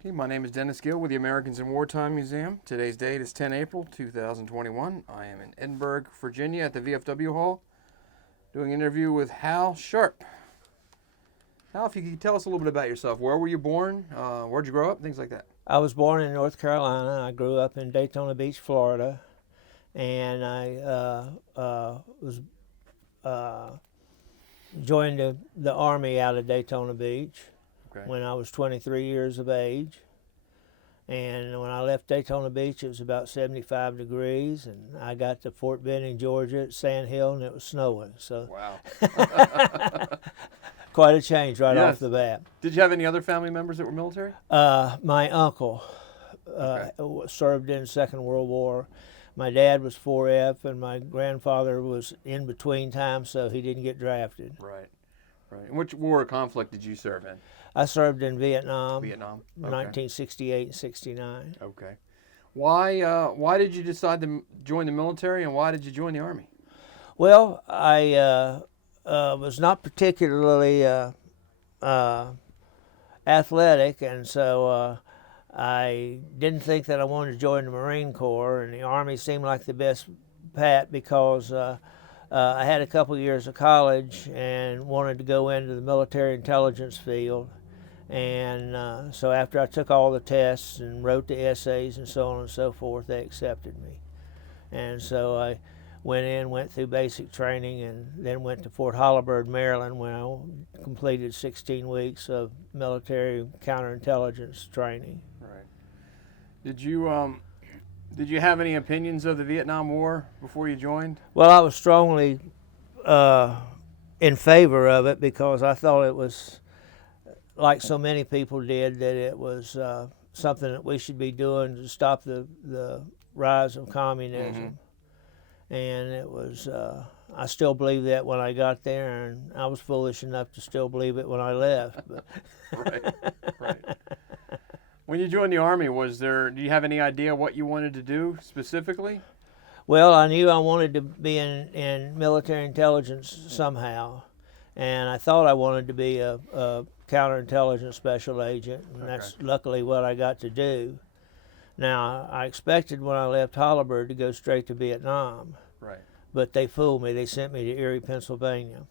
Okay, my name is Dennis Gill with the Americans in Wartime Museum. Today's date is 10 April 2021. I am in Edinburgh, Virginia at the VFW Hall doing an interview with Hal Sharpe. Hal, if you could tell us a little bit about yourself. Where were you born? Where'd you grow up? Things like that. I was born in North Carolina. I grew up in Daytona Beach, Florida, and I was joined the Army out of Daytona Beach when I was 23 years of age. And when I left Daytona Beach, it was about 75 degrees, and I got to Fort Benning, Georgia at Sand Hill, and it was snowing. So, wow. Quite a change right off the bat. Did you have any other family members that were military? My uncle served in the Second World War. My dad was 4F, and my grandfather was in between times, so he didn't get drafted. Right. And which war or conflict did you serve in? I served in Vietnam. Okay. 1968 and 69. Okay. Why did you decide to join the military, and why did you join the Army? Well, I was not particularly athletic, and so I didn't think that I wanted to join the Marine Corps, and the Army seemed like the best pat because I had a couple years of college and wanted to go into the military intelligence field. And so after I took all the tests and wrote the essays and so on and so forth, they accepted me. And so I went through basic training, and then went to Fort Holabird, Maryland, where I completed 16 weeks of military counterintelligence training. Right. Did you have any opinions of the Vietnam War before you joined? Well, I was strongly in favor of it because I thought it was, like so many people did, that it was something that we should be doing to stop the rise of communism. Mm-hmm. And it was, I still believe that when I got there, and I was foolish enough to still believe it when I left. But Right. When you joined the Army, do you have any idea what you wanted to do specifically? Well, I knew I wanted to be in military intelligence somehow, and I thought I wanted to be a counterintelligence special agent, and that's luckily what I got to do. Now, I expected when I left Holabird to go straight to Vietnam, right? But they fooled me. They sent me to Erie, Pennsylvania.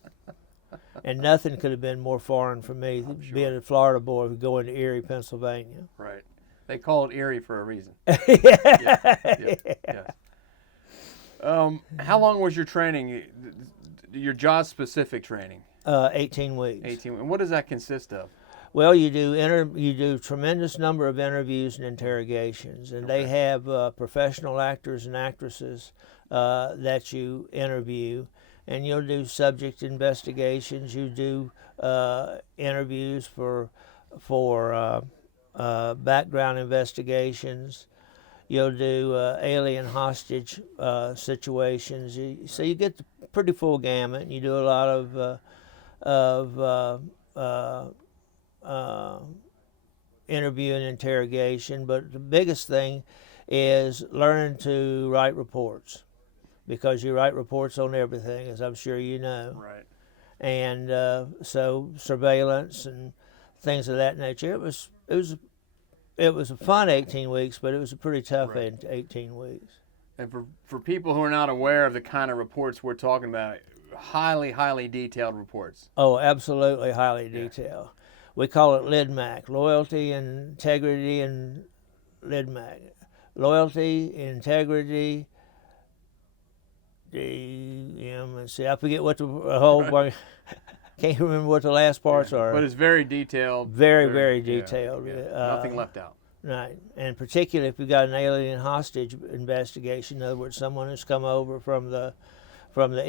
And nothing could have been more foreign for me, being a Florida boy, going to Erie, Pennsylvania. Right. They call it Erie for a reason. Yeah. How long was your training, your job-specific training? 18 weeks. 18. And what does that consist of? Well, you do tremendous number of interviews and interrogations, and they have professional actors and actresses that you interview, and you'll do subject investigations. You do interviews for background investigations. You'll do alien hostage situations. So you get the pretty full gamut. And you do a lot of interview and interrogation, but the biggest thing is learning to write reports, because you write reports on everything, as I'm sure you know. Right. And so surveillance and things of that nature. It was a fun 18 weeks, but it was a pretty tough 18 weeks. And for people who are not aware of the kind of reports we're talking about, highly detailed reports. Oh, absolutely highly detailed. We call it LIDMAC, loyalty, integrity, and LIDMAC. Loyalty, integrity, let's see, I forget what the whole, can't remember what the last parts are. But it's very detailed. Very detailed. Nothing left out. Right, and particularly if you've got an alien hostage investigation, in other words, someone who's come over from the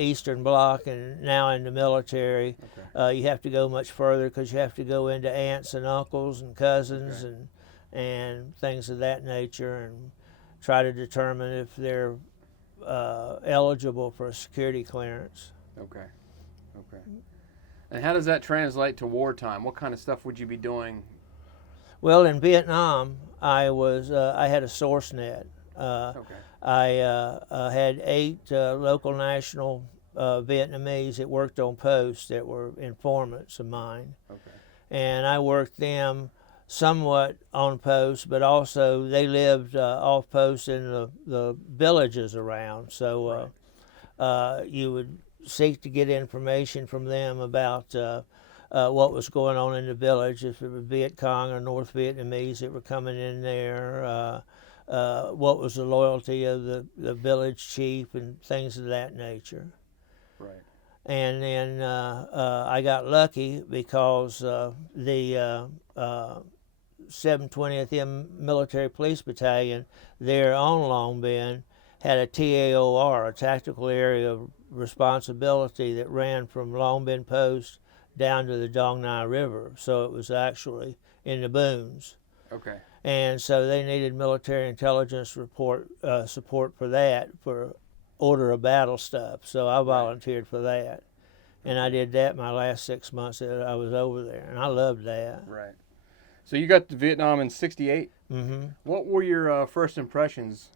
Eastern Bloc and now in the military, you have to go much further, because you have to go into aunts and uncles and cousins and things of that nature, and try to determine if they're eligible for a security clearance. Okay. And how does that translate to wartime? What kind of stuff would you be doing? Well, in Vietnam, I had a source net. I had 8 local national Vietnamese that worked on posts that were informants of mine. And I worked them somewhat on post, but also they lived off post in the villages around. So you would seek to get information from them about what was going on in the village, if it was Viet Cong or North Vietnamese that were coming in there, what was the loyalty of the village chief and things of that nature. Right. And then I got lucky because the 720th M Military Police Battalion there on Long Binh had a TAOR, a Tactical Area of Responsibility, that ran from Long Binh Post down to the Dong Nai River. So it was actually in the boons. Okay. And so they needed military intelligence support for that, for order of battle stuff. So I volunteered for that. And I did that my last 6 months that I was over there, and I loved that. Right. So you got to Vietnam in '68. Mm-hmm. What were your first impressions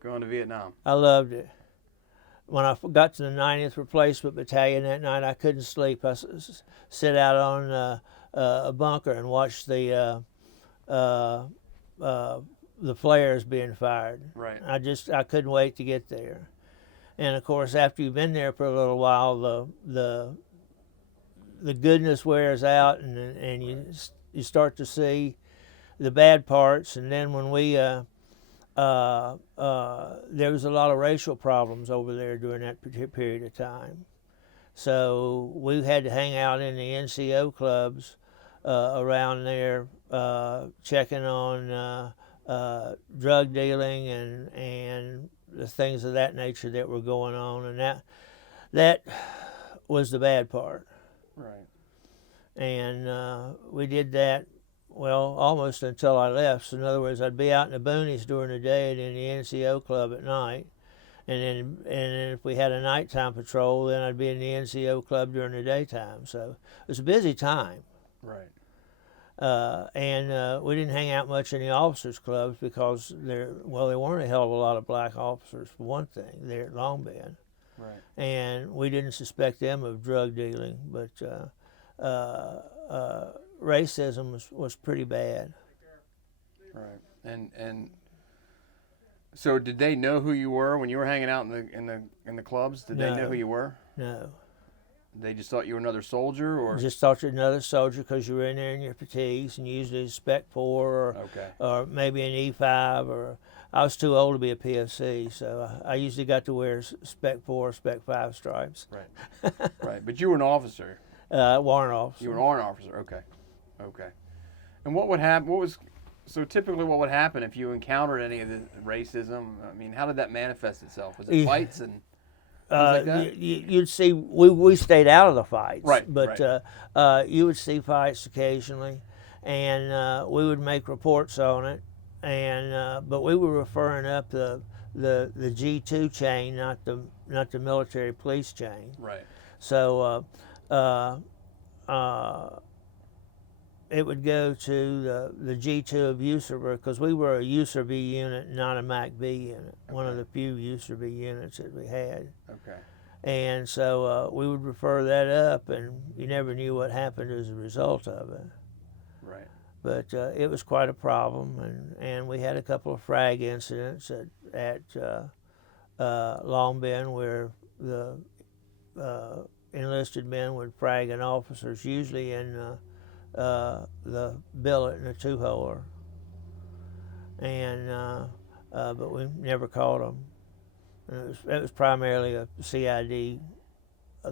going to Vietnam? I loved it. When I got to the 90th Replacement Battalion that night, I couldn't sleep. I sit out on a bunker and watch the flares being fired. Right. I couldn't wait to get there. And of course, after you've been there for a little while, the goodness wears out, and you start to see the bad parts. And then when we there was a lot of racial problems over there during that period of time, so we had to hang out in the NCO clubs around there, checking on drug dealing and the things of that nature that were going on, and that was the bad part. Right. And we did that, well, almost until I left. So in other words, I'd be out in the boonies during the day and in the NCO club at night, and then if we had a nighttime patrol, then I'd be in the NCO club during the daytime. So it was a busy time. Right. And we didn't hang out much in the officers' clubs because there weren't a hell of a lot of black officers, for one thing, there at Long Binh. Right. And we didn't suspect them of drug dealing, but racism was pretty bad. Right. And so did they know who you were when you were hanging out in the clubs? Did they know who you were? No. They just thought you were another soldier, or just thought you were another soldier because you were in there in your fatigues, and usually a Spec 4 or maybe an E5, or I was too old to be a PFC, so I usually got to wear Spec 4 or Spec 5 stripes. Right. Right. But you were an officer. Warrant officer. You were an warrant officer. Okay. Okay. And what would happen? So typically what would happen if you encountered any of the racism? I mean, how did that manifest itself? Was it fights and like that? You'd see, we stayed out of the fights, right? But right. You would see fights occasionally, and we would make reports on it. And but we were referring up the G2 chain, not the military police chain. Right. So it would go to the G2 of USERV, because we were a USERV unit, not a MAC-B unit. Okay. One of the few USERV units that we had. Okay. And so we would refer that up, and you never knew what happened as a result of it. Right. But it was quite a problem, and we had a couple of Frag incidents at Long Binh where the enlisted men would frag an officers, usually in the billet in a two-holer, and but we never caught them. And it was primarily a CID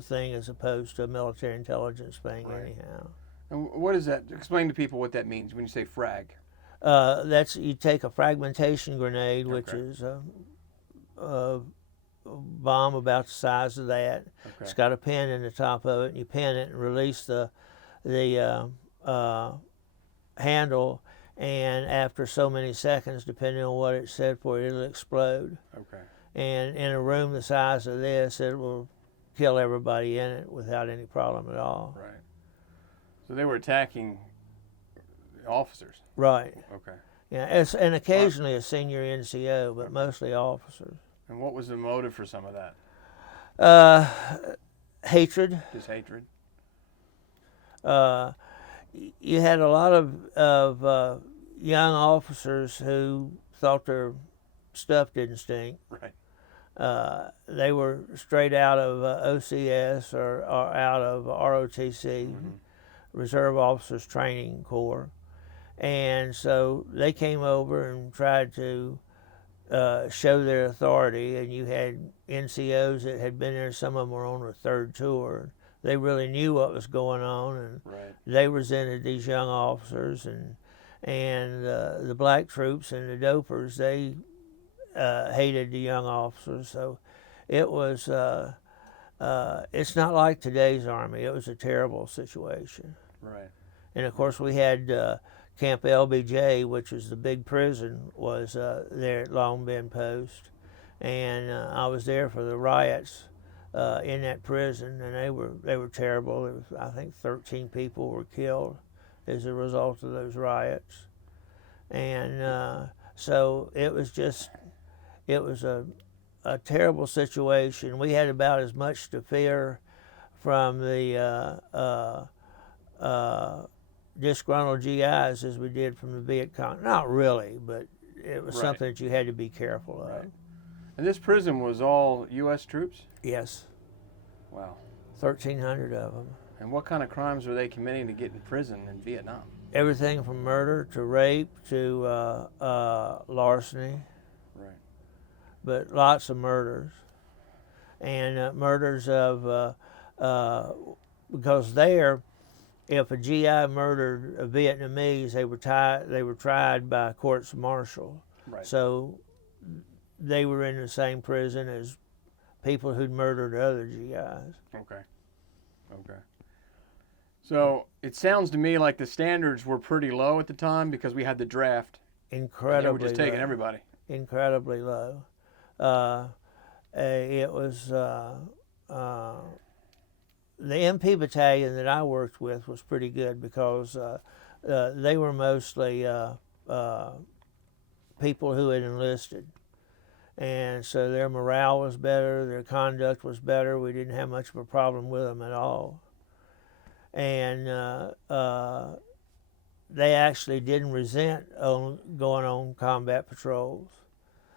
thing as opposed to a military intelligence thing, right. Anyhow. And what is that? Explain to people what that means when you say frag. That's, you take a fragmentation grenade, okay. Which is a bomb about the size of that. Okay. It's got a pin in the top of it, and you pin it and release the handle, and after so many seconds, depending on what it's set for, it'll explode. Okay. And in a room the size of this, it will kill everybody in it without any problem at all. Right. So they were attacking officers. Right. Okay. Yeah, and occasionally a senior NCO, but mostly officers. And what was the motive for some of that? Hatred. Just hatred. you had a lot of young officers who thought their stuff didn't stink. Right. They were straight out of OCS or out of ROTC, Reserve Officers Training Corps. And so they came over and tried to show their authority, and you had NCOs that had been there. Some of them were on their third tour. They really knew what was going on, and Right. they resented these young officers, and the black troops and the dopers, they hated the young officers. So it was it's not like today's Army. It was a terrible situation. Right. And of course we had Camp LBJ, which was the big prison, was there at Long Bend Post, and I was there for the riots in that prison, and they were terrible. It was, I think 13 people were killed as a result of those riots, and so it was a terrible situation. We had about as much to fear from the disgruntled GIs as we did from the Viet Cong. Not really, but it was Right. something that you had to be careful of. Right. And this prison was all U.S. troops? Yes, Wow. 1,300 of them. And what kind of crimes were they committing to get in prison in Vietnam? Everything from murder to rape to larceny, Right. but lots of murders. And murders of, because there, if a GI murdered a Vietnamese, they were tried by courts martial. Right. So they were in the same prison as people who'd murdered other GIs. Okay. Okay. So it sounds to me like the standards were pretty low at the time because we had the draft. Incredibly They were just taking low. everybody. Incredibly low. It was the MP battalion that I worked with was pretty good because they were mostly people who had enlisted. And so their morale was better, their conduct was better. We didn't have much of a problem with them at all. And they actually didn't resent going on combat patrols.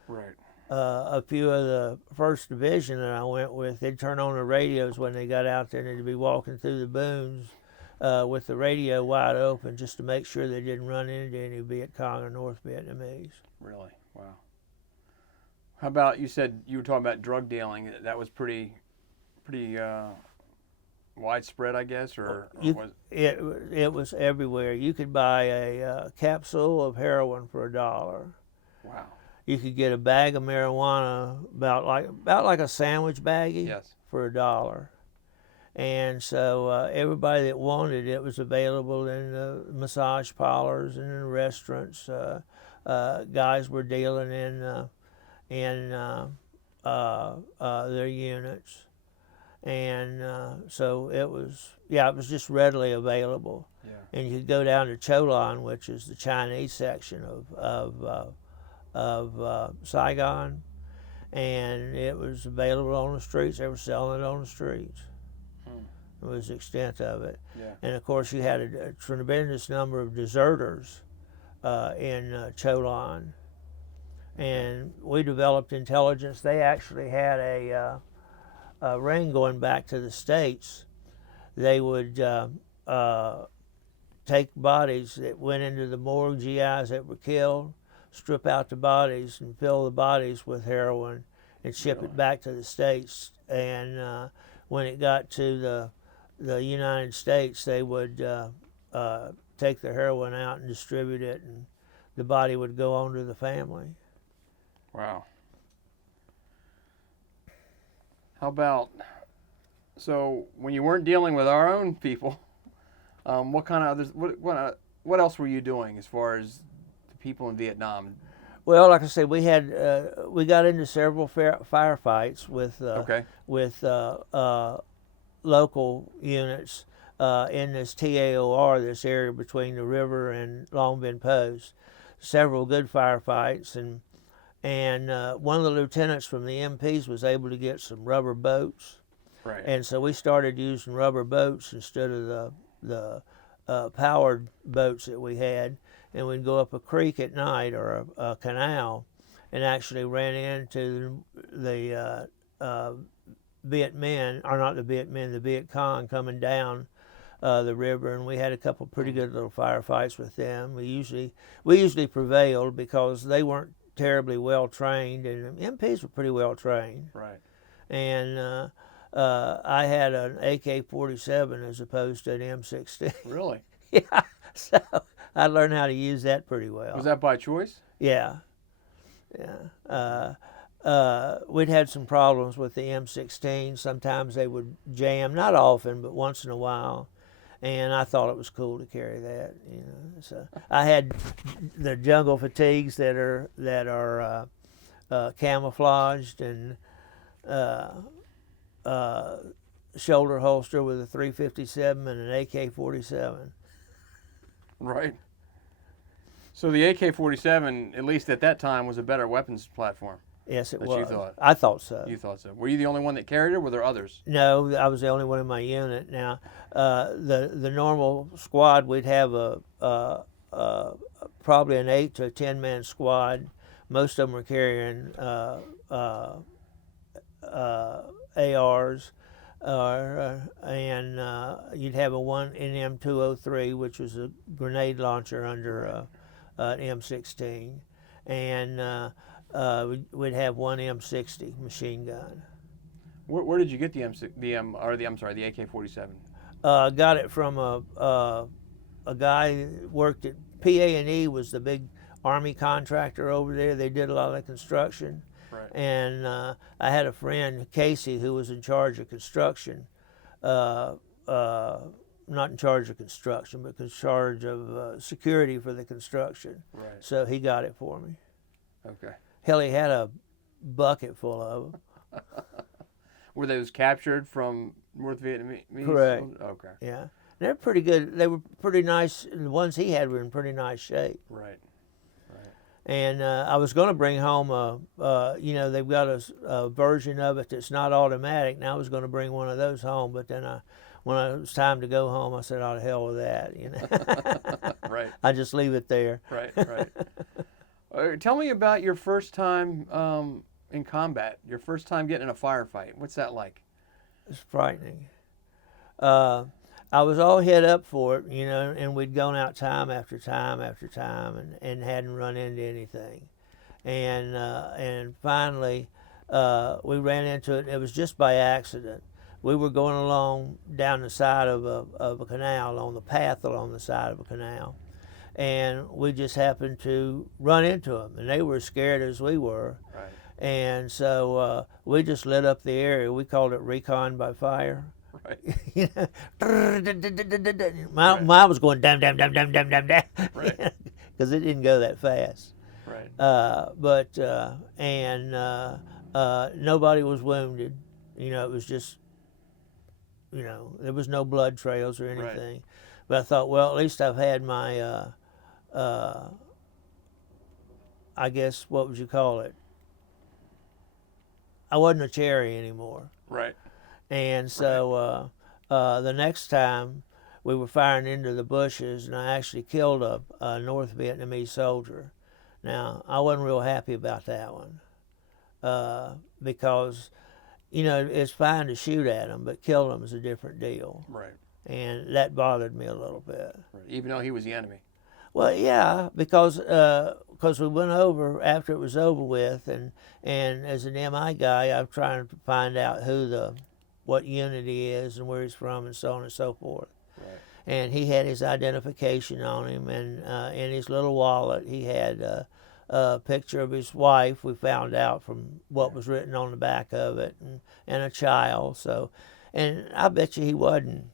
Right. A few of the 1st Division that I went with, they'd turn on the radios when they got out there, and they'd be walking through the booms with the radio wide open just to make sure they didn't run into any Viet Cong or North Vietnamese. Really? Wow. How about, you said you were talking about drug dealing. That was pretty widespread, I guess, or was it was everywhere. You could buy a capsule of heroin for $1. Wow. You could get a bag of marijuana about like a sandwich baggie. Yes. For $1. And so everybody that wanted it was available in the massage parlors and in restaurants. Guys were dealing in their units, and so it was just readily available. Yeah. And you could go down to Cholon, which is the Chinese section of Saigon, and it was available on the streets. They were selling it on the streets. It was the extent of it. Yeah. And of course you had a tremendous number of deserters in Cholon. And we developed intelligence. They actually had a ring going back to the States. They would take bodies that went into the morgue, GIs that were killed, strip out the bodies and fill the bodies with heroin and ship it back to the States. And when it got to the United States, they would take the heroin out and distribute it, and the body would go on to the family. Wow. How about, so when you weren't dealing with our own people, what kind of others? What else were you doing as far as the people in Vietnam? Well, like I said, we got into several firefights with local units in this TAOR, this area between the river and Long Bend Post. Several good firefights, and one of the lieutenants from the MPs was able to get some rubber boats. Right. And so we started using rubber boats instead of the powered boats that we had, and we'd go up a creek at night or a canal, and actually ran into the Viet Minh, or not the Viet Minh, the Viet Cong coming down the river, and we had a couple pretty good little firefights with them. We usually prevailed because they weren't terribly well trained, and MPs were pretty well trained. Right. And I had an AK-47 as opposed to an M16. Really? Yeah. So I learned how to use that pretty well. Was that by choice? Yeah. Yeah. We'd had some problems with the M16. Sometimes they would jam, not often, but once in a while. And I thought it was cool to carry that, you know. So I had the jungle fatigues that are camouflaged, and shoulder holster with a 357 and an AK-47. Right. So the AK-47, at least at that time, was a better weapons platform. Yes, it that was. You thought. I thought so. You thought so. Were you the only one that carried it, or were there others? No, I was the only one in my unit. Now, the normal squad, we'd have probably an 8 to 10 man squad. Most of them were carrying ARs, and you'd have a one NM203, which was a grenade launcher under an M16, and we'd have one M60 machine gun. Where did you get the AK-47? Got it from a guy that worked at PA&E, was the big Army contractor over there. They did a lot of construction. Right. And I had a friend, Casey, who was in charge of construction. Not in charge of construction, but in charge of security for the construction. Right. So he got it for me. Okay. Hell, he had a bucket full of them. Were those captured from North Vietnamese? Correct. Okay. Yeah. They're pretty good. They were pretty nice. The ones he had were in pretty nice shape. Right. And I was going to bring home they've got a version of it that's not automatic. And I was going to bring one of those home, but then when it was time to go home, I said, "Oh, to hell with that," you know. Right. I just leave it there. Right. Tell me about your first time in combat. Your first time getting in a firefight. What's that like? It's frightening. I was all hit up for it, you know, and we'd gone out time after time after time, and hadn't run into anything. And finally, we ran into it. And it was just by accident. We were going along down the side of a canal, on the path along the side of a canal, and we just happened to run into them, and they were as scared as we were. Right. And so we just lit up the area. We called it recon by fire. Right. You know, mine was going down, down, down, down, down, down, down. Right. Because it didn't go that fast. Right. Nobody was wounded. You know, it was just, you know, there was no blood trails or anything. Right. But I thought, well, at least I've had my, I guess, what would you call it? I wasn't a cherry anymore. Right. And so the next time we were firing into the bushes, and I actually killed a North Vietnamese soldier. Now, I wasn't real happy about that one because, you know, it's fine to shoot at them, but kill them is a different deal. Right. And that bothered me a little bit. Right. Even though he was the enemy. Well, yeah, because we went over after it was over with, and as an MI guy, I'm trying to find out what unit he is and where he's from and so on and so forth. Right. And he had his identification on him, and in his little wallet he had a picture of his wife, we found out from what was written on the back of it, and a child. So, and I bet you he wasn't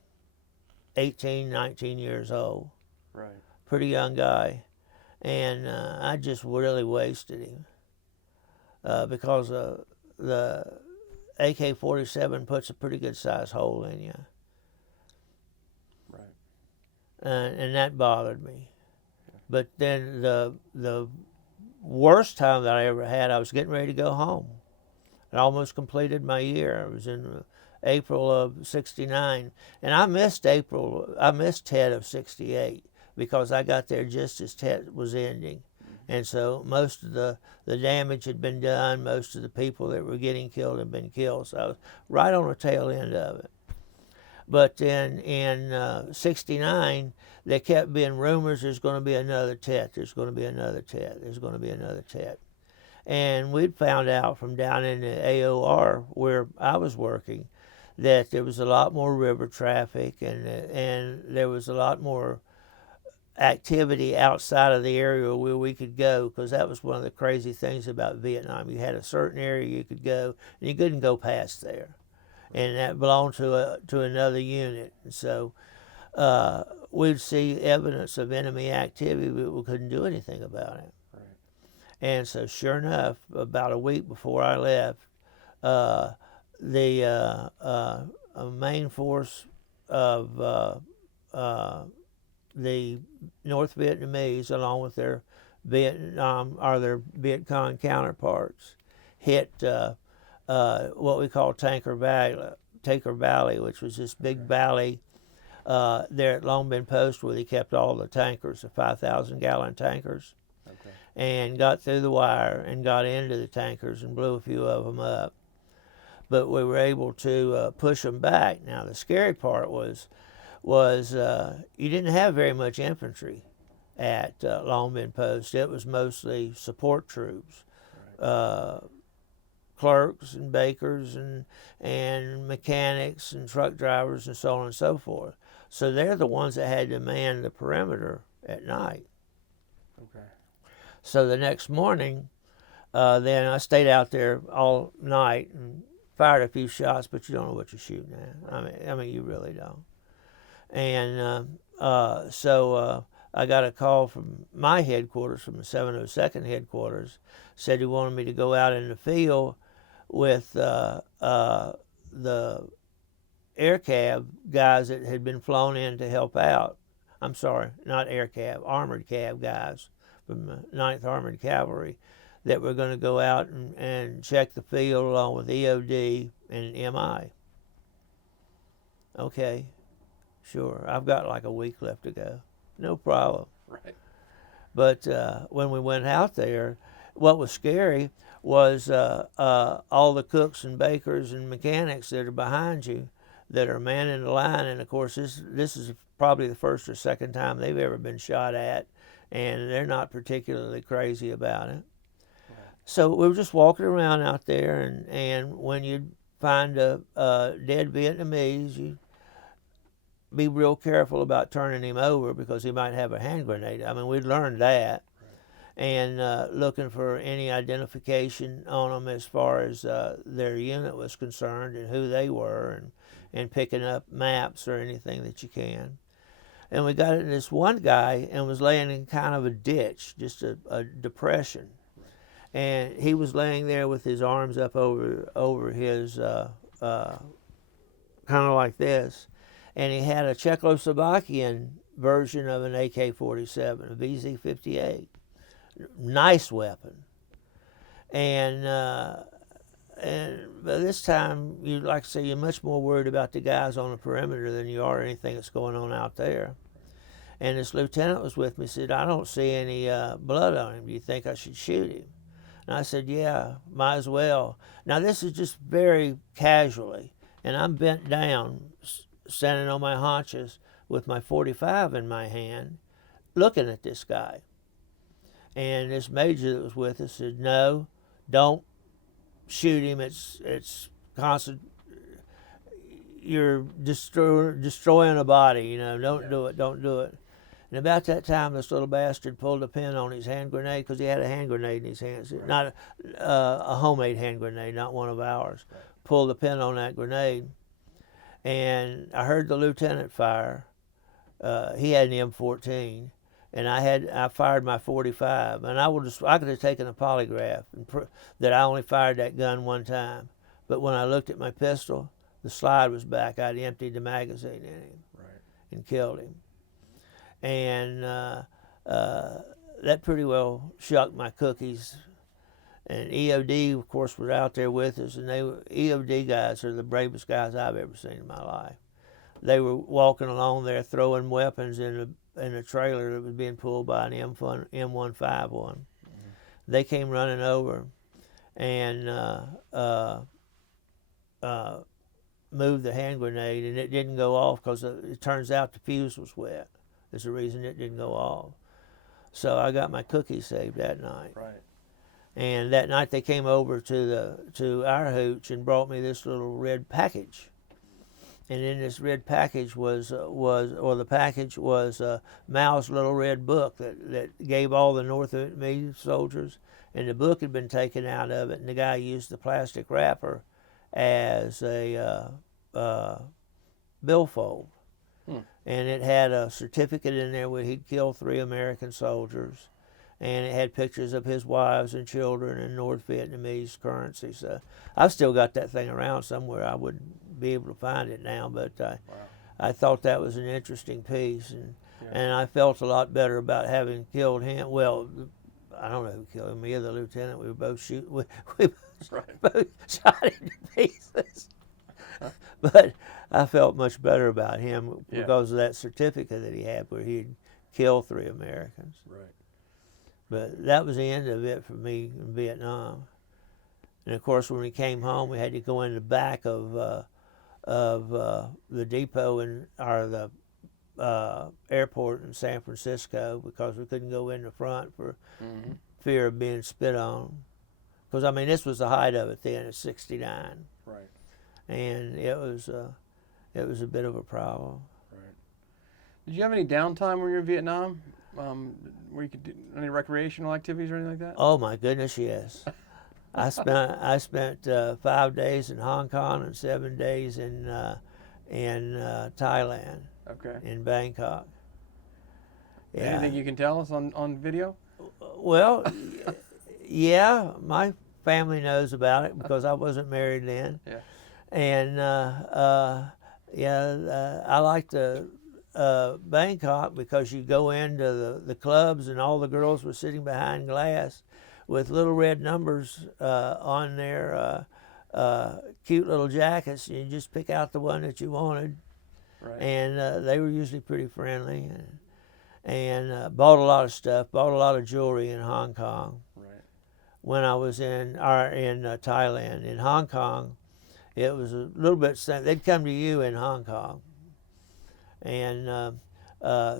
18, 19 years old. Right. Pretty young guy. And I just really wasted him because the AK-47 puts a pretty good size hole in you. Right. And that bothered me. Yeah. But then the worst time that I ever had, I was getting ready to go home. I almost completed my year. I was in April of '69, and I missed Tet of '68 because I got there just as Tet was ending, and so most of the damage had been done. Most of the people that were getting killed had been killed, so I was right on the tail end of it. But then in '69, there kept being rumors there's going to be another Tet, there's going to be another Tet, there's going to be another Tet. And we'd found out from down in the AOR where I was working that there was a lot more river traffic and there was a lot more activity outside of the area where we could go, because that was one of the crazy things about Vietnam. You had a certain area you could go and you couldn't go past there, and that belonged to another unit. And so we'd see evidence of enemy activity, but we couldn't do anything about it. Right. And so sure enough, about a week before I left, the main force of the North Vietnamese, along with their their Viet Cong counterparts, hit what we call Tanker Valley, which was this big valley there at Long Binh Post where they kept all the tankers, the 5,000-gallon tankers, and got through the wire and got into the tankers and blew a few of them up. But we were able to push them back. Now the scary part was you didn't have very much infantry at Long Binh Post. It was mostly support troops, clerks and bakers and mechanics and truck drivers and so on and so forth. So they're the ones that had to man the perimeter at night. Okay. So the next morning, then I stayed out there all night and fired a few shots, but you don't know what you're shooting at. I mean, you really don't. And so I got a call from my headquarters, from the 702nd headquarters, said he wanted me to go out in the field with the air cab guys that had been flown in to help out. I'm sorry, not air cab, armored cab guys from the 9th Armored Cavalry that were going to go out and check the field along with EOD and MI. Okay, sure, I've got like a week left to go. No problem. Right. But when we went out there, what was scary was all the cooks and bakers and mechanics that are behind you that are manning the line. And of course, this is probably the first or second time they've ever been shot at, and they're not particularly crazy about it. Right. So we were just walking around out there, and when you'd find a dead Vietnamese, you be real careful about turning him over because he might have a hand grenade. I mean, we'd learned that. Right. And looking for any identification on them as far as their unit was concerned and who they were, and picking up maps or anything that you can. And we got in this one guy and was laying in kind of a ditch, just a depression. And he was laying there with his arms up over his, kind of like this. And he had a Czechoslovakian version of an AK-47, a VZ-58. Nice weapon. And by this time, you like to say, you're much more worried about the guys on the perimeter than you are anything that's going on out there. And this lieutenant was with me, said, I don't see any blood on him. Do you think I should shoot him? And I said, yeah, might as well. Now, this is just very casually. And I'm bent down, standing on my haunches with my .45 in my hand, looking at this guy. And this major that was with us said, no, don't shoot him. It's constant. You're destroying a body. You know, don't do it. Don't do it. And about that time, this little bastard pulled a pin on his hand grenade, because he had a hand grenade in his hands, right. Not a homemade hand grenade, not one of ours. Right. Pulled the pin on that grenade, and I heard the lieutenant fire. He had an M14. And I fired my .45, and I could have taken a polygraph that I only fired that gun one time. But when I looked at my pistol, the slide was back. I'd emptied the magazine in him, right, and killed him. And that pretty well shook my cookies. And EOD, of course, was out there with us, and EOD guys are the bravest guys I've ever seen in my life. They were walking along there throwing weapons in a trailer that was being pulled by an M151. Mm-hmm. They came running over and moved the hand grenade, and it didn't go off because it turns out the fuse was wet. That's the reason it didn't go off. So I got my cookies saved that night. Right. And that night they came over to our hooch and brought me this little red package. And in this red package was Mao's little red book that gave all the North Vietnamese soldiers. And the book had been taken out of it, and the guy used the plastic wrapper as a billfold. And it had a certificate in there where he'd killed 3 American soldiers, and it had pictures of his wives and children in North Vietnamese currency. So I've still got that thing around somewhere. I wouldn't be able to find it now, but I thought that was an interesting piece, and I felt a lot better about having killed him. Well, I don't know who killed him. Me or the lieutenant. We were both shooting. We both shot into pieces. But I felt much better about him because of that certificate that he had where he had killed 3 Americans. Right. But that was the end of it for me in Vietnam. And of course, when we came home, we had to go in the back of the depot or the airport in San Francisco because we couldn't go in the front for fear of being spit on. Because I mean, this was the height of it then at '69. Right. And it was a bit of a problem. Right. Did you have any downtime when you were in Vietnam? Where you could do any recreational activities or anything like that? Oh my goodness, yes. I spent 5 days in Hong Kong and 7 days in Thailand. Okay. In Bangkok. Yeah. Anything you can tell us on video? Well, yeah, my family knows about it because I wasn't married then. Yeah. And I like Bangkok because you go into the clubs and all the girls were sitting behind glass with little red numbers on their cute little jackets. And you just pick out the one that you wanted. Right. And they were usually pretty friendly and bought a lot of stuff, bought a lot of jewelry in Hong Kong. Right. When I was in Thailand. In Hong Kong, it was a little bit, they'd come to you in Hong Kong and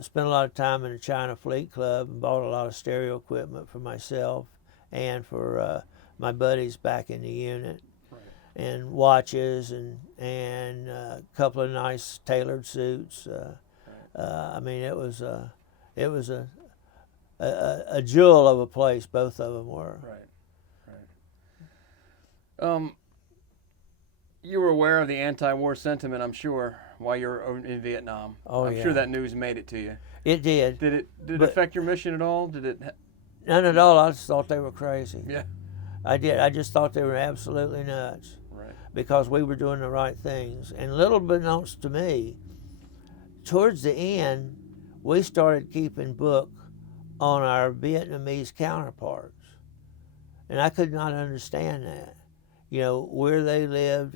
spent a lot of time in the China Fleet Club and bought a lot of stereo equipment for myself and for my buddies back in the unit. Right. And watches and a couple of nice tailored suits. I mean, it was a jewel of a place, both of them were. Right, right. You were aware of the anti-war sentiment, I'm sure, while you were in Vietnam. Oh, I'm sure that news made it to you. It did. Did it affect your mission at all? Did it? None at all. I just thought they were crazy. Yeah. I did. I just thought they were absolutely nuts. Right. Because we were doing the right things. And little unbeknownst to me, towards the end, we started keeping book on our Vietnamese counterparts. And I could not understand that. You know, where they lived,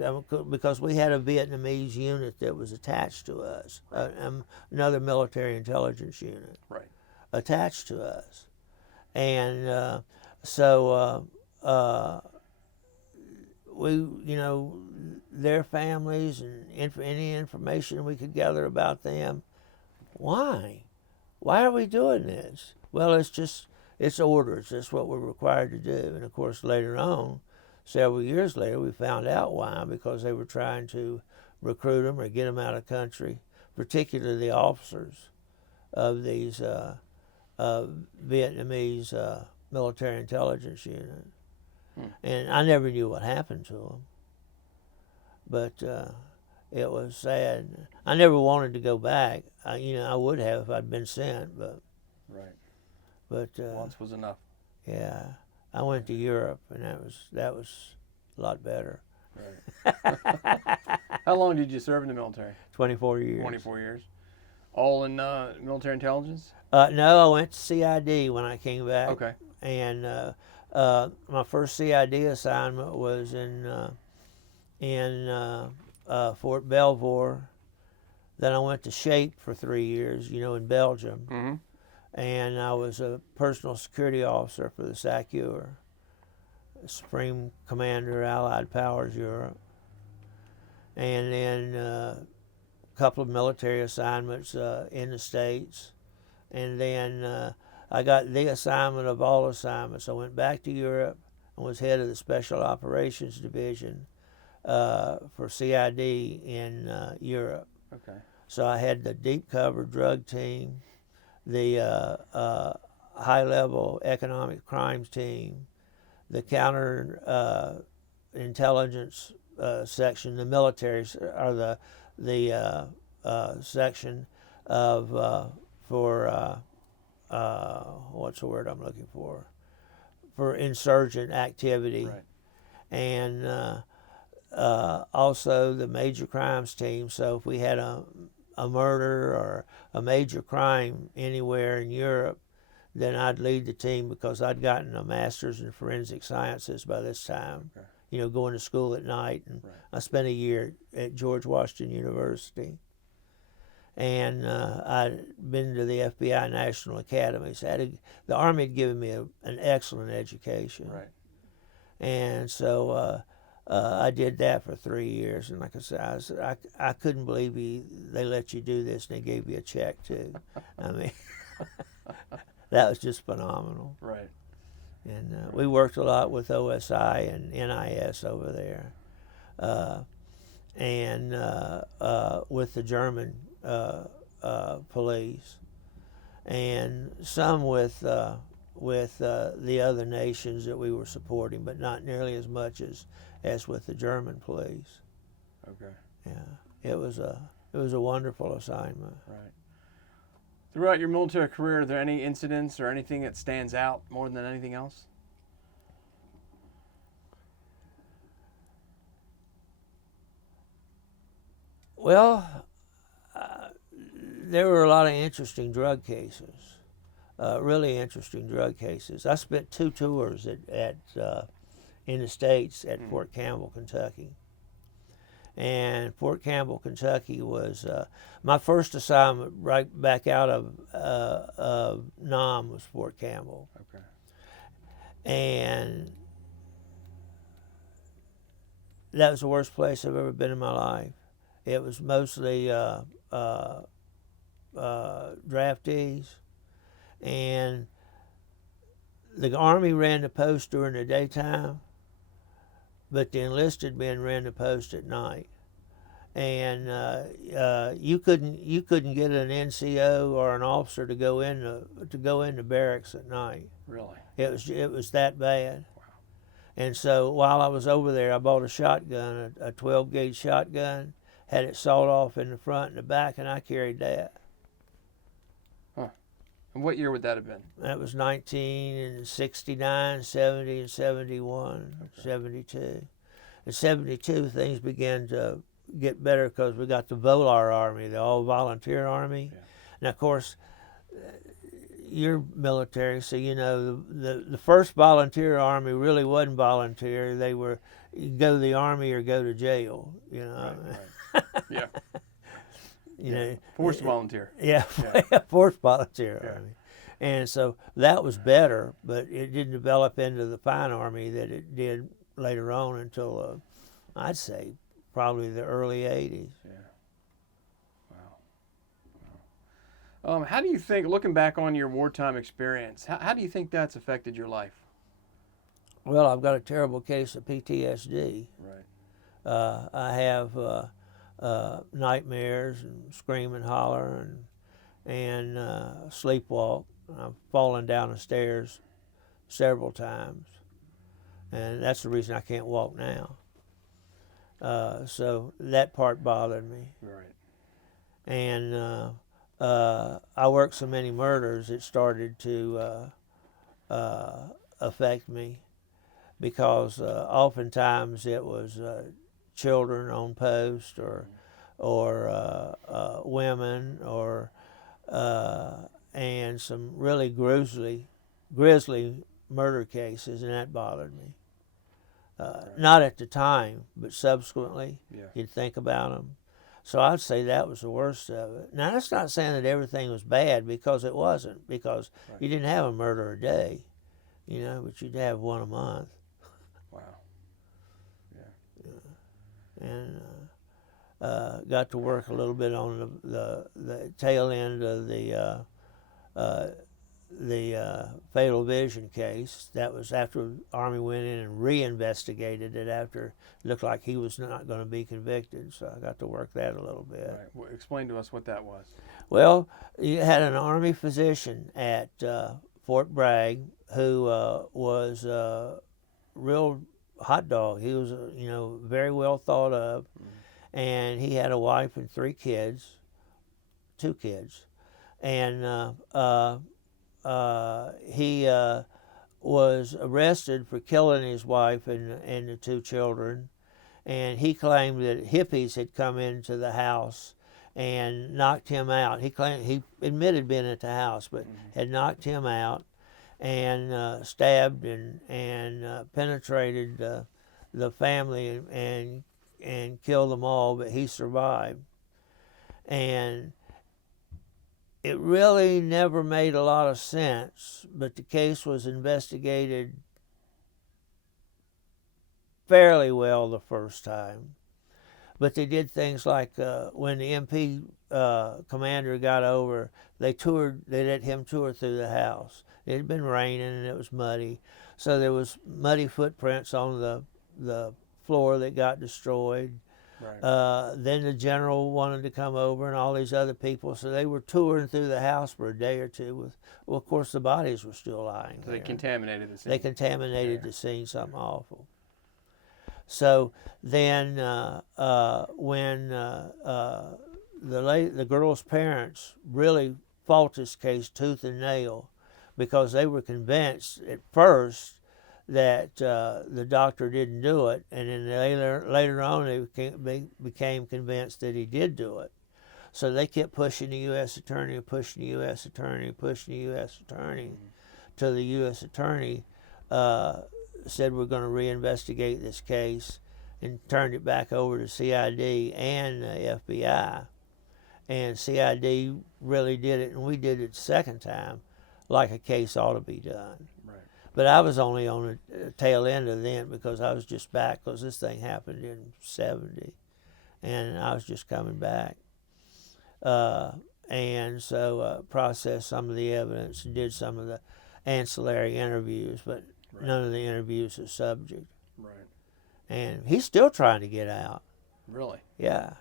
because we had a Vietnamese unit that was attached to us, another military intelligence unit attached to us. And so we, you know, their families and any information we could gather about them. Why? Why are we doing this? Well, it's orders. That's what we're required to do. And of course, later on, several years later, we found out why, because they were trying to recruit them or get them out of the country, particularly the officers of these Vietnamese military intelligence unit. And I never knew what happened to them. But it was sad. I never wanted to go back. I would have if I'd been sent, but... Right. But once was enough. Yeah. I went to Europe, and that was a lot better. Right. How long did you serve in the military? 24 years. 24 years. All in military intelligence? No, I went to CID when I came back. Okay. And My first CID assignment was in Fort Belvoir. Then I went to Sharpe for 3 years, in Belgium. Mm-hmm. And I was a personal security officer for the SACEUR, Supreme Commander, Allied Powers Europe. And then a couple of military assignments in the States. And then I got the assignment of all assignments. I went back to Europe and was head of the Special Operations Division for CID in Europe. Okay. So I had the deep cover drug team, the high-level economic crimes team, the counter intelligence section, the military, or the section of for what's the word I'm looking for insurgent activity, Right. and also the major crimes team. So if we had a murder or a major crime anywhere in Europe, then I'd lead the team because I'd gotten a master's in forensic sciences by this time. Okay. Going to school at night, and Right. I spent a year at George Washington University. And I'd been to the FBI National Academy. So the Army had given me an excellent education. Right. And so I did that for 3 years. And like I said, I couldn't believe they let you do this, and they gave you a check too. I mean, that was just phenomenal. Right. And we worked a lot with OSI and NIS over there, and with the German police, and some with the other nations that we were supporting, but not nearly as much as with the German police. Okay. Yeah, it was a wonderful assignment. Right. Throughout your military career, are there any incidents or anything that stands out more than anything else? Well, there were a lot of interesting drug cases, really interesting drug cases. I spent 2 tours in the States at Fort Campbell, Kentucky. And Fort Campbell, Kentucky was my first assignment right back out of Nam was Fort Campbell. Okay. And that was the worst place I've ever been in my life. It was mostly draftees, and the Army ran the post during the daytime, but the enlisted men ran the post at night. And you couldn't get an NCO or an officer to go into barracks at night. Really? It was that bad. Wow. And so while I was over there, I bought a shotgun, a 12 gauge shotgun, had it sawed off in the front and the back, and I carried that. Huh. And what year would that have been? That was 1969, 70, and 71, Okay. 72. In 72, things began to get better because we got the Volar Army, the all-volunteer army. Yeah. And, of course, you're military, so you know the first volunteer army really wasn't volunteer. They were, you go to the army or go to jail, you know. Right. Yeah. You know, Forced volunteer. Yeah, Yeah. forced volunteer Yeah. army. And so that was better, but it didn't develop into the fine army that it did later on until, I'd say, probably the early 80s. Yeah. Wow. How do you think, looking back on your wartime experience, how do you think that's affected your life? Well, I've got a terrible case of PTSD. Right. I have nightmares and scream and holler and sleepwalk. I've fallen down the stairs several times, and that's the reason I can't walk now. So that part bothered me. Right. And I worked so many murders, it started to affect me, because oftentimes it was children on post, or women, or and some really grisly murder cases, and that bothered me. Not at the time, but subsequently, you'd think about them. So I'd say that was the worst of it. Now, that's not saying that everything was bad, because it wasn't, because you didn't have a murder a day, but you'd have one a month. Wow. And got to work a little bit on the tail end of the fatal vision case. That was after the Army went in and reinvestigated it after it looked like he was not going to be convicted. So I got to work that a little bit. Right. Well, explain to us what that was. Well, you had an Army physician at Fort Bragg who was a real hot dog. He was, very well thought of, and he had a wife and 2 kids, and he was arrested for killing his wife and the 2 children, and he claimed that hippies had come into the house and knocked him out. He admitted being at the house, but had knocked him out and stabbed and penetrated the family and killed them all, but he survived. And it really never made a lot of sense, but the case was investigated fairly well the first time. But they did things like when the MP commander got over, they let him tour through the house. It had been raining and it was muddy, so there was muddy footprints on the floor that got destroyed. Right. Then the general wanted to come over and all these other people, so they were touring through the house for a day or two. Of course, the bodies were still lying there. They contaminated the scene. They contaminated the scene, something awful. So then when the girl's parents really fought this case tooth and nail, because they were convinced at first that the doctor didn't do it, and then later on they became convinced that he did do it. So they kept pushing the U.S. attorney, pushing the U.S. attorney, pushing the U.S. attorney, till the U.S. attorney said, we're going to reinvestigate this case, and turned it back over to CID and the FBI. And CID really did it, and we did it the second time, like a case ought to be done. Right. But I was only on the tail end of then, because I was just back, because this thing happened in '70, and I was just coming back. And so processed some of the evidence and did some of the ancillary interviews, but none of the interviews are subject. Right. And he's still trying to get out. Really? Yeah.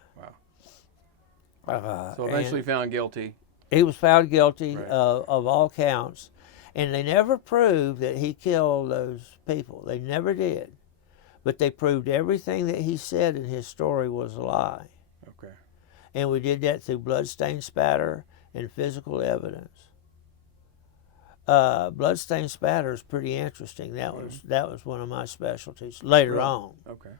Wow. So eventually found guilty. He was found guilty of all counts, and they never proved that he killed those people. They never did. But they proved everything that he said in his story was a lie. Okay. And we did that through bloodstained spatter and physical evidence. Bloodstain spatter is pretty interesting. That was one of my specialties later on. Okay.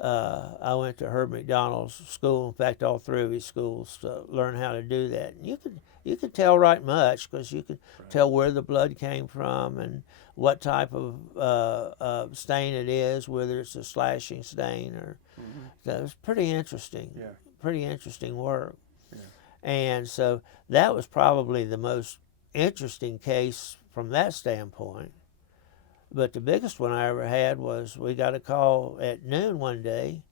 I went to Herb McDonald's school. In fact, all 3 of his schools to learn how to do that. And you could tell right much, because you could tell where the blood came from and what type of stain it is, whether it's a slashing stain or. That was pretty interesting. Yeah. Pretty interesting work. Yeah. And so that was probably the most interesting case from that standpoint. But the biggest one I ever had was, we got a call at noon one day.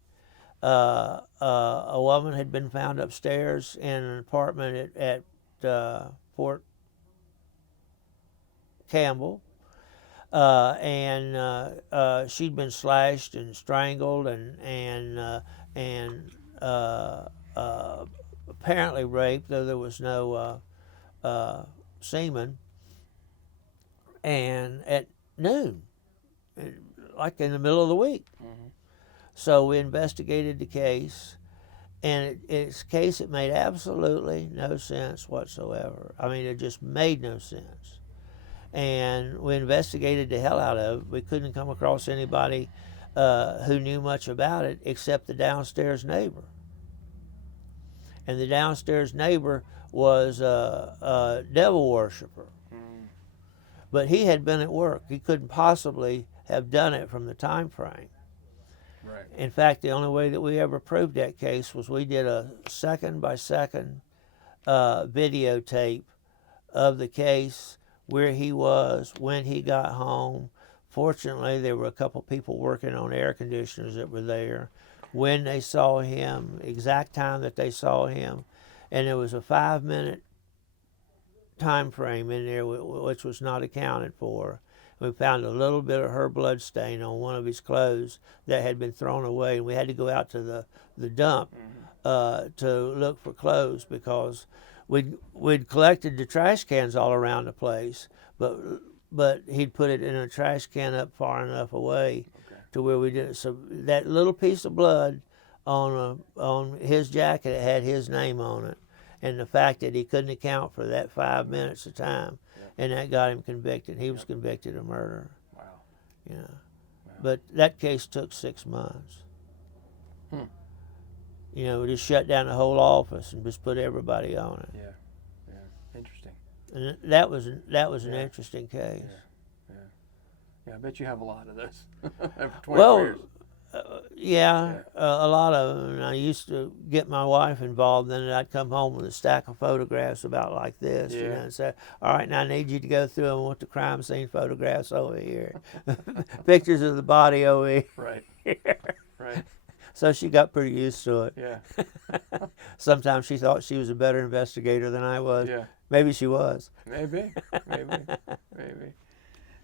A woman had been found upstairs in an apartment at Fort Campbell, and she'd been slashed and strangled and apparently raped, though there was no semen. And at noon, like in the middle of the week. So we investigated the case, and it's a case that made absolutely no sense whatsoever. I mean, it just made no sense. And we investigated the hell out of it. We couldn't come across anybody who knew much about it except the downstairs neighbor. And the downstairs neighbor was a devil worshiper. But he had been at work. He couldn't possibly have done it from the time frame. Right. In fact, the only way that we ever proved that case was we did a second-by-second videotape of the case, where he was, when he got home. Fortunately, there were a couple people working on air conditioners that were there, when they saw him, exact time that they saw him. And there was a 5-minute time frame in there which was not accounted for. We found a little bit of her blood stain on one of his clothes that had been thrown away, and we had to go out to the dump to look for clothes, because we'd collected the trash cans all around the place, but he'd put it in a trash can up far enough away to where we didn't. So that little piece of blood on his jacket had his name on it, and the fact that he couldn't account for that 5 minutes of time, and that got him convicted. He was convicted of murder. Wow. Yeah. Wow. But that case took 6 months. You know, we just shut down the whole office and just put everybody on it. Yeah. Yeah. Interesting. And that was an interesting case. Yeah, I bet you have a lot of this. After 24 Well, years. A lot of them. And I used to get my wife involved, and then I'd come home with a stack of photographs about like this, you know, and say, all right, now I need you to go through and want the crime scene photographs over here. Pictures of the body over here. Right. Right. So she got pretty used to it. Yeah. Sometimes she thought she was a better investigator than I was. Yeah. Maybe she was. Maybe.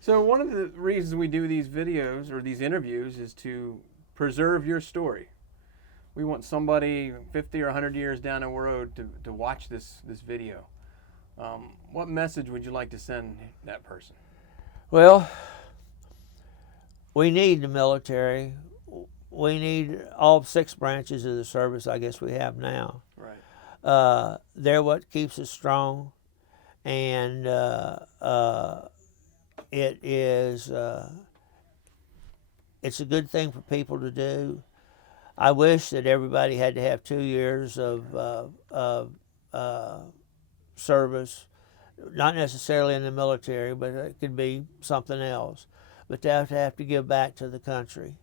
So one of the reasons we do these videos or these interviews is to preserve your story. We want somebody 50 or 100 years down the road to watch this video. What message would you like to send that person? Well, we need the military. We need all 6 branches of the service, I guess we have now. Right. They're what keeps us strong, and it's a good thing for people to do. I wish that everybody had to have 2 years of service, not necessarily in the military, but it could be something else. But they have to give back to the country.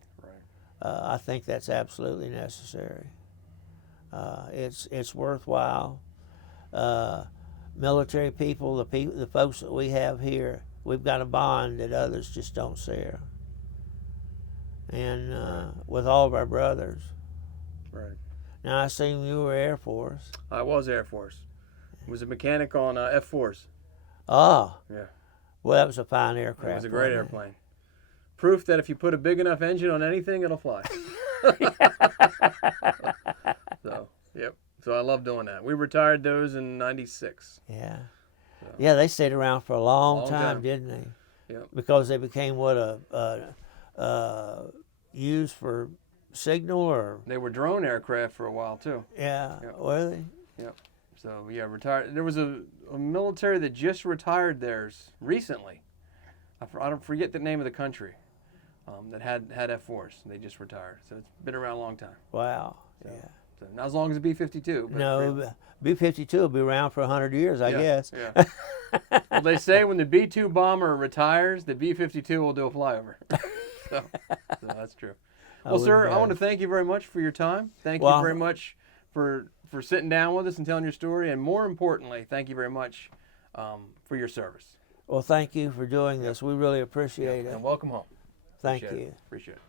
I think that's absolutely necessary. It's worthwhile. Military people, the folks that we have here, we've got a bond that others just don't share. And with all of our brothers. Right. Now, I seen you were Air Force. I was Air Force. Was a mechanic on F-4s. Oh. Yeah. Well, that was a fine aircraft. It was a great airplane. Proof that if you put a big enough engine on anything, it'll fly. So I love doing that. We retired those in '96. Yeah. So. Yeah, they stayed around for a long time, didn't they? Yep. Because they became used for signal, or they were drone aircraft for a while too. Yeah. Yep. Were they? Yep. So yeah, retired. There was a military that just retired theirs recently. I don't forget the name of the country. That had F-4s. They just retired. So it's been around a long time. Wow. So, yeah. So not as long as a B-52. No, B-52 will be around for 100 years, I guess. Yeah. Well, they say when the B-2 bomber retires, the B-52 will do a flyover. so that's true. Well, sir, I want to thank you very much for your time. Thank you very much for sitting down with us and telling your story. And more importantly, thank you very much for your service. Well, thank you for doing this. We really appreciate it. And welcome home. Thank you. Appreciate it.